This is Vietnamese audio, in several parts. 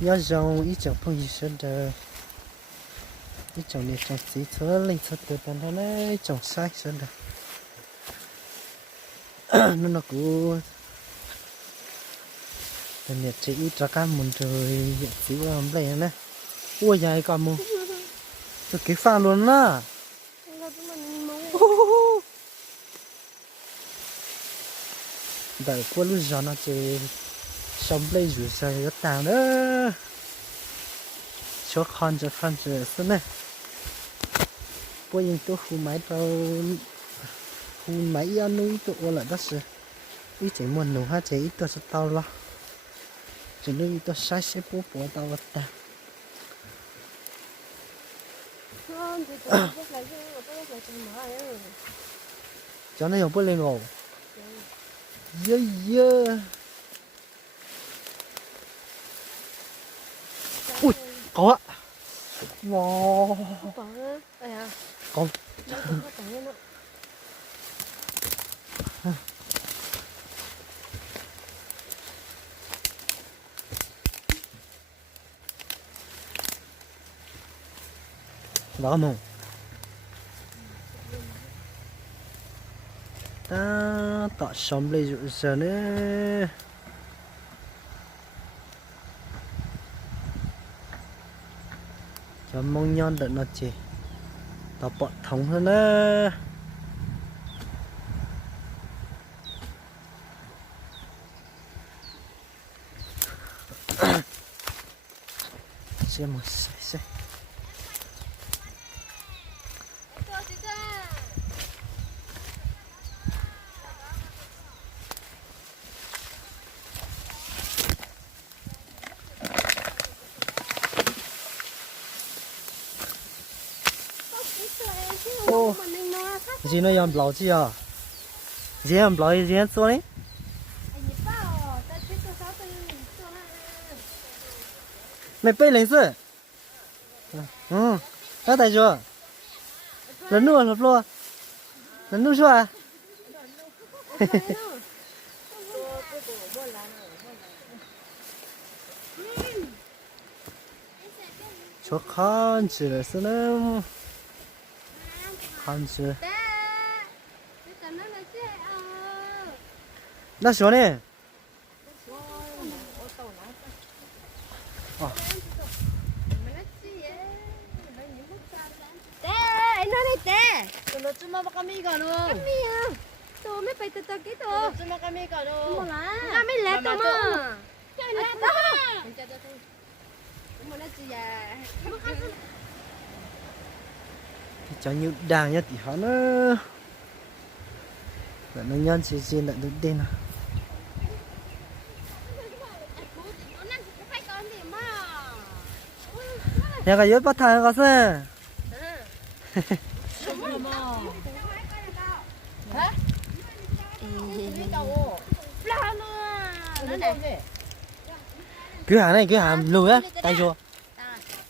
nhớ dòng ít chẳng phong gì sơn đời ít chẳng này chẳng xí thưa lên thưa từ bên đó này chẳng sai sơn đời nó cũng bên này chỉ ít ra cam muốn rồi hiện xíu làm đây nè ui dài còn mu tôi cái pha luôn á đợi qua lúc giờ nó chỉ xong lấy rủi ro cái tàng đó cho con cho xin nè bây giờ tôi hú máy đâu hú máy ăn nuôi tôi là đó sự ít chỉ muốn nấu ha chỉ ít tôi sẽ tao lo chỉ nuôi ít tôi sai sẽ bố bố tao vật ta cho nó dùng bữa lên ngủ yeah yeah ui có ạ wow con đó mông ta tạo sống lấy rượu giờ nữa cho mong nhon đợt nó chỉ tạo bọn thống hơn nữa xem một xem gì nó làm bảo chi à gì làm bảo gì ăn xuống đấy mày bay lên rồi đã tại chưa lần nữa lần nữa chưa à cho con chỉ là xin em con chỉ那小呢？哦。Anh nói này tè. Tôi chưa mà bác mi cả nữa. Bác mi à? Tôi mới phải tự cái tôi. Chưa mà bác mi cả nữa. Không là. À mới lẹ tôi mà. Chơi lẹ tôi. Chơi tôi. Đúng rồi nó chỉ là. Cho nhiều đàng nhất thì họ nó nhân chỉ lại được tên à nhà cái yếu bắt thằng có sao cứ hàng lùi á tay chưa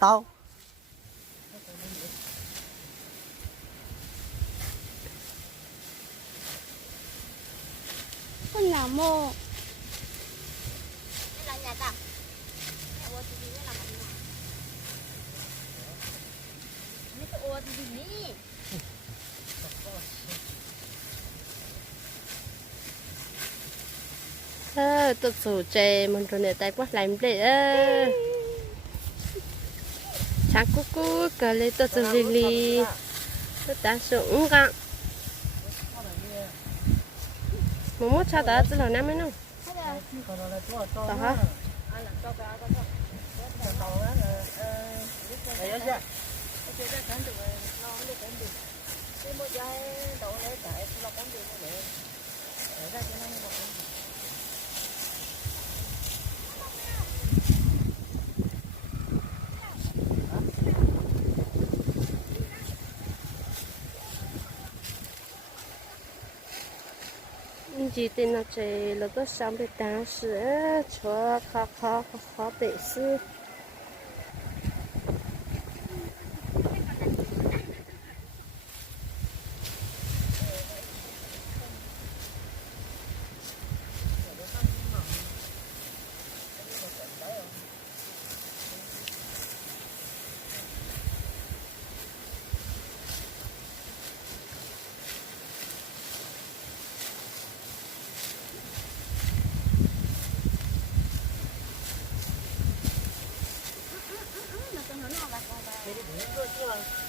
tao con làm mồ tụt sổ chè mình rồi nè tay quát làm để sáng cú cú cả lấy tụt sổ lì tụt ta sổ gặng một mốt cha ta chỉ là năm mươi đâu tao hả chỉ tin là chơi là có xong bị đá sữa cho khó bể sư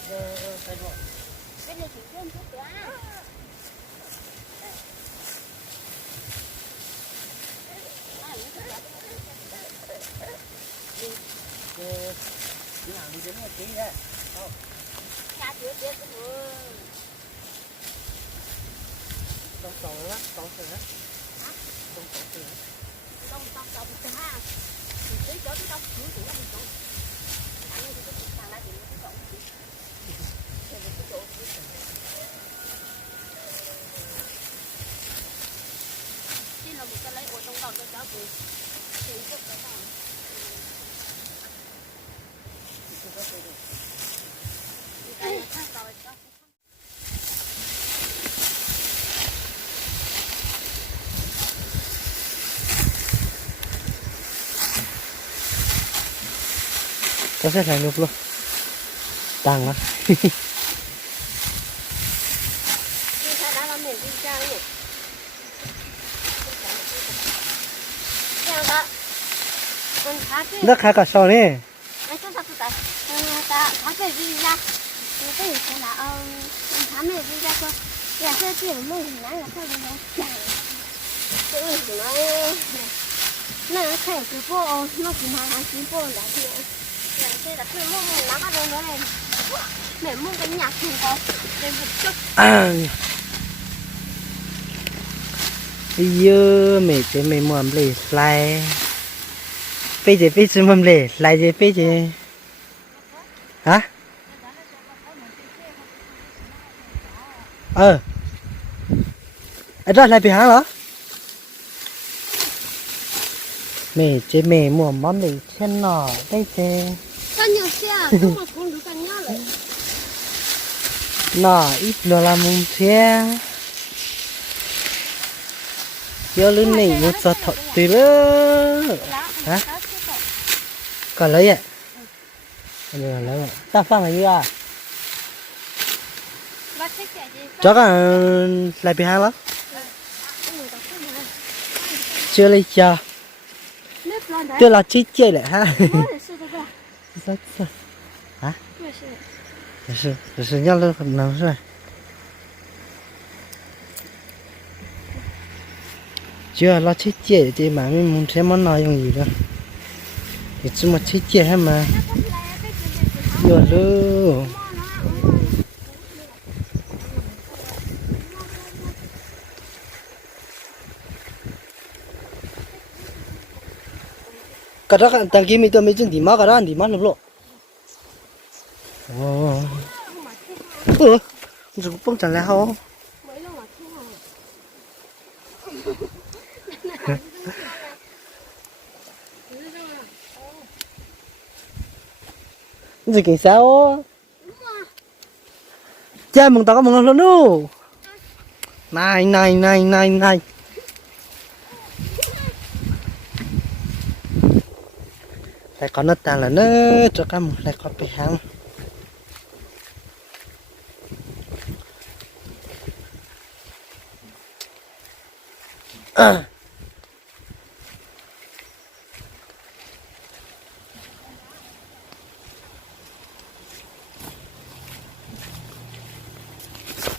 cái này chỉ thêm chút nữa Đi hàng đi đến một tí đấy. cha chưa biết cái nữa Trong sổ á, sổ sửa. Trong sổ sửa. đông đông đông từ ha từ tới chỗ tới đông cứ tụi nó đi chỗ thằng này thì cái thằng này thì cái chỗ thì cái chỗ chỉ là một cái lấy ô trong đầu cho cháu thì chút cái nào Có sẽ làm được luôn. Tăng á. đi theo đó là mình đi chơi nhỉ chào con thả cái Nó khá cả sò nè. anh sao sao tại ta thả cái gì ra cái gì thế là con thả mẹ đi ra cơ là cái chuyện mình nói là sao mình nói chẳng cái gì nó khai cái bộ nó chỉ nói ăn cái bộ là thì là cái là cái mua mình nắm ở đây nữa này mẹ mua cái nhạc thì có để một chút Yêu mẹ chế mẹ muộn lì lại. Bây giờ bây giờ muộn lì lại giờ bây giờ. Hả? Ở đó lại bị hả hả? Mẹ chế mẹ muộn món lì trên nọ đây chế. sao nhiều xe không mà không đượcกันnhau rồi Nọ ít nữa là mùng xe. Yêu lên này một giọt thật từ đó. Hả? Còn lấy ạ? Lấy ạ. Ta phang là như à? Chắc là lại bị hang lắm. Chưa lấy chờ. Tôi là chết chơi lại ha. Sao sao? Hả? Để sự nhau lên phần nào rồi. Chưa lo chết chơi thì mà mình muốn xem món nào dùng gì đó. Thì chỉ một chết chơi hay mà. Rồi luôn. Cái đó cái thằng kia mình tôi mới chừng thì má cái đó thì má lắm lộ. Rồi cũng chẳng lẽ không? Gì cảnh sao? Chơi mừng tao có mừng luôn đâu. Này. Lại có nó tàn là nó cho các mừng lại có bị hăng.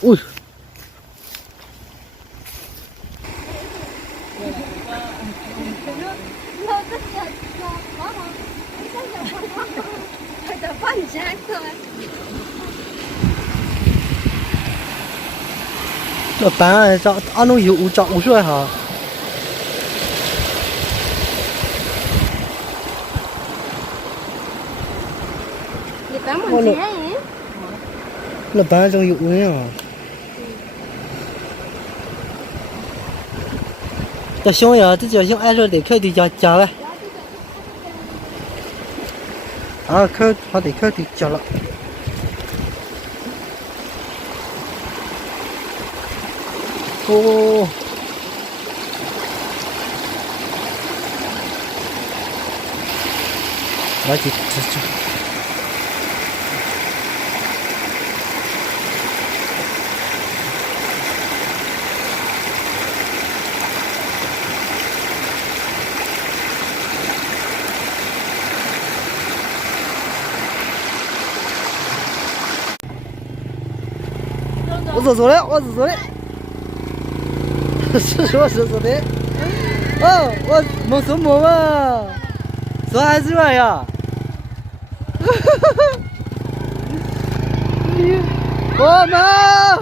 Ui. Nó bán cho ăn nó hiệu cho uống rồi hả? Nó bán cho hiệu uống hả? Tao xong rồi, tao giờ xong ai rồi để khơi thì chờ đây. Khơi, họ để khơi thì chờ lại. Ô. Đó chỉ. 我走了，我走了，是说是走的。哦，我没什么嘛，说还是玩呀。我妈，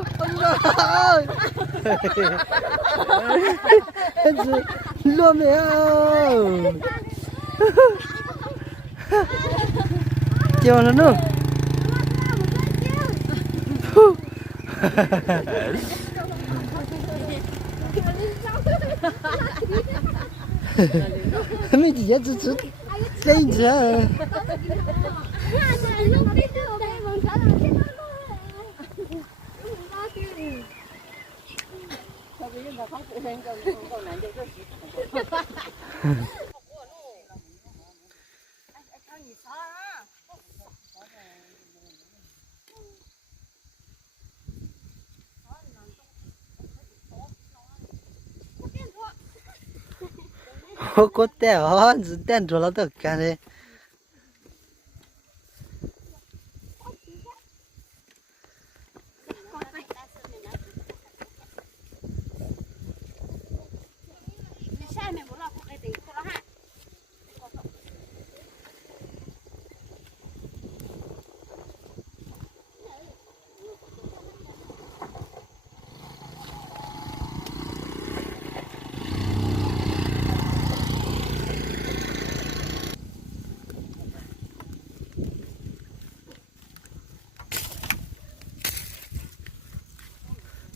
这落没有？叫了呢。没底下只真着。我过带啊，只带着了都干的。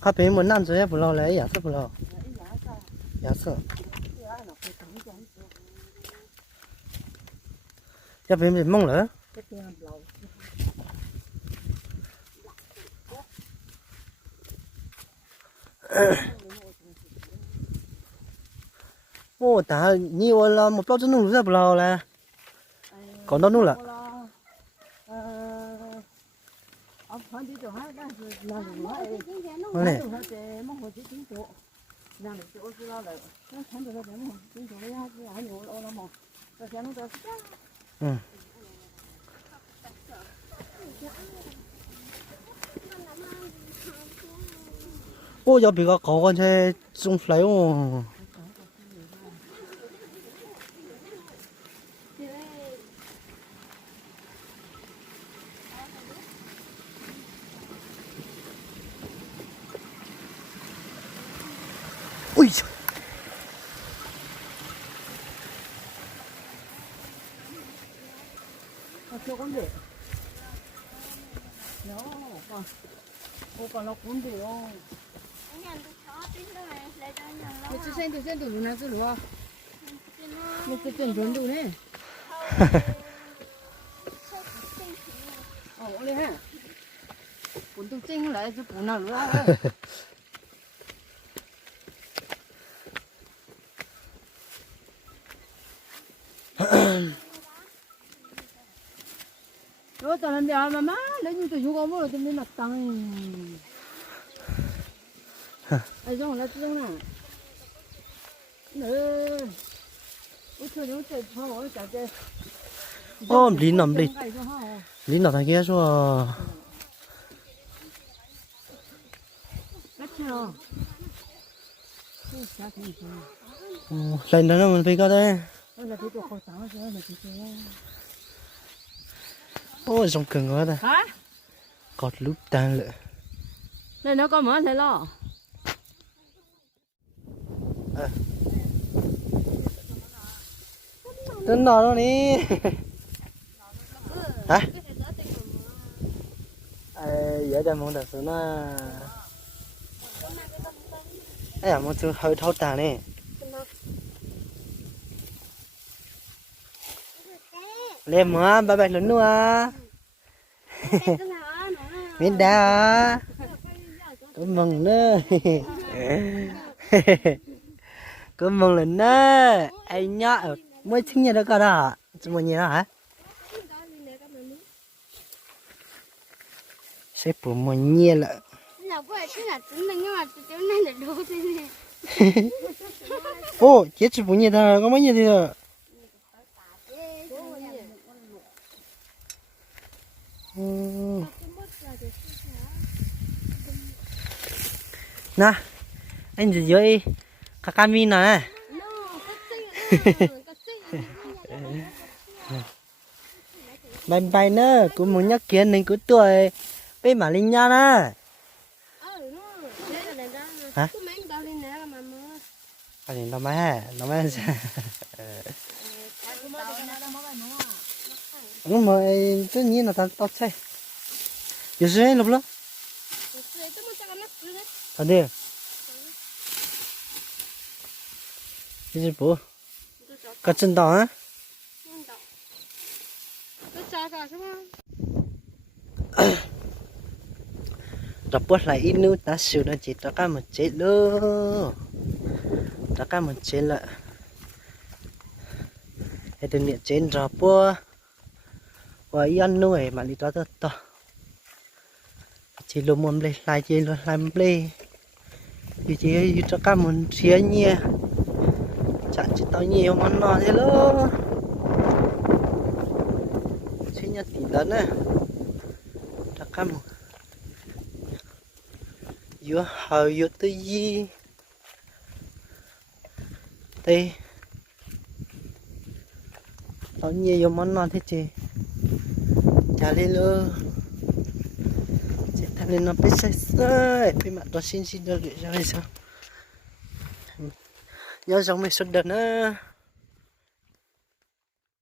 他别么难做也不老嘞，颜色不老，颜色。要别别懵了。我打你我了，我标准弄路才不老嘞，搞到弄了。好嘞。嗯。我要别个搞完才种出来哦。哎呀！小公的，哟，我搞了公的哦。你这山头路哪走路啊？你这整转路呢？哦，我嘞哈，本都整来就不那路啊。我当然别妈妈，那你都有个么都没那当。哎，种来种呢。我这里在跑，我在这。哦，林了林，林了，他给说。哦，来那我们背个的。哦，trong cần quá ta. Hả? Cọt lúc tan lệ. Này nó có mở thế lo. Tên nào đó đi. Hả? Giờ đây muốn đặt số na. À, muốn chú hơi thâu tàn nè. Lên mà ba bạn lớn nữa. Biết đã. Có mừng nữa. Có mừng lên nữa. Anh nhá mới sinh nhật đó cả đó. Chú muốn gì đó hả? Sẽ bố muốn nhia lại. Ô, chết chú bố nhia đó, có mấy nhia thì rồi. nè anh dưới dưới kakami nè bay bay nữa cũng muốn nhắc kiến nên cứ tuổi bây mà linh nha nè hả anh nhìn nó mẹ không mà tự nhiên là tao chơi giờ chơi lúc lúc ở đây cái gì bố có chân đỏ á rồi bớt lại ít nữa ta sửa nó chỉ ta cá một chết luôn ta cá một chết lại cái từ niệm trên rồi bữa và ăn nuôi mà đi to to chỉ luôn muốn lấy lại chỉ luôn làm lấy chỉ cho cá một xía nhia chẳng chỉ tao nhiều món nọ thế luôn sinh nhật tỷ lớn nè cho cá một vừa hào vừa tư gì đây tao nhiều món nọ thế chị trả lên luôn chị thằng này nó biết sai sai bị mặt đó xin được rồi sao nhớ giống mấy suất đợt nữa